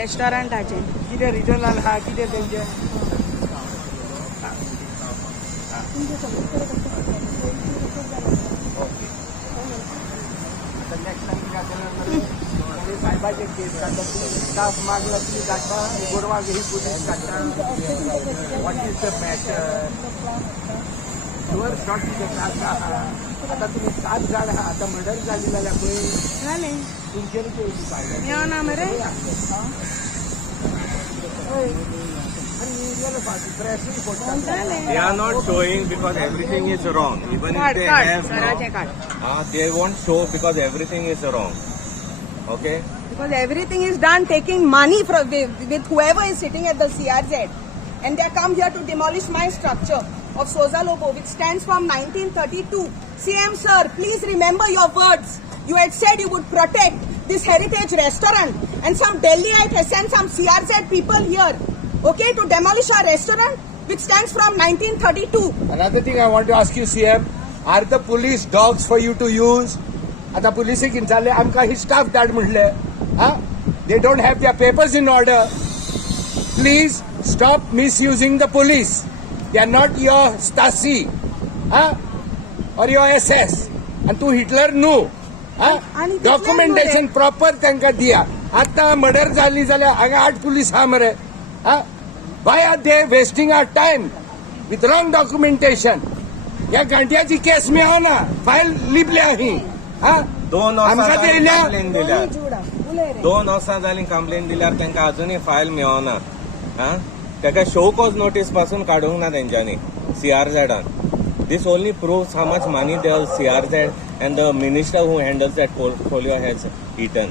रेस्टॉरंटाचे कितें रिजनल आहा कितें तेंचे साहेबाचे केस काढता स्टाफ मागला तुम्ही काढता गोरवाग ही पोलीस काढता what is the matter your short त्रास आहा आता तुम्ही 7 जाण आहा आता मर्डर जाली जाल्यार पळय झाले तुमचेर मेवना मरे They are not showing because everything is wrong. Even if they have they won't show because everything is wrong. Okay? Because everything is done taking money from with whoever is sitting at the CRZ, and they come here to demolish my structure of Soza Lobo, which stands from 1932. CM sir, please remember your words. You had said you would protect this heritage restaurant, and some Delhiite has sent some CRZ people here, okay, to demolish our restaurant, which stands from 1932. Another thing I want to ask you, CM, are the police dogs for you to use? आता पुलिसेक विचारले आमकां ही staff धाड म्हणले they don't have their papers in order. Please stop misusing the police. They are not your Stasi or your SS. And तू हिटलर न्हू documentation proper तांकां दिया. आता मर्डर जाली जाल्यार हांगा 8 पुलीस आहा मरे Why are they wasting our time with wrong documentation? या गांठ्याची केस मेळना फायल लिपल्या ही 2 वर्सां कंप्लेन दिल्यार जुडा 2 वर्सां जाली कंप्लेन दिल्यार तांकां अजूनही फायल मेळना ताका शो कॉज नोटीस पासून काडूंक ना तेंच्यांनी CRZ-आन. This only proves how much money the CRZ and the minister who handles that portfolio has eaten.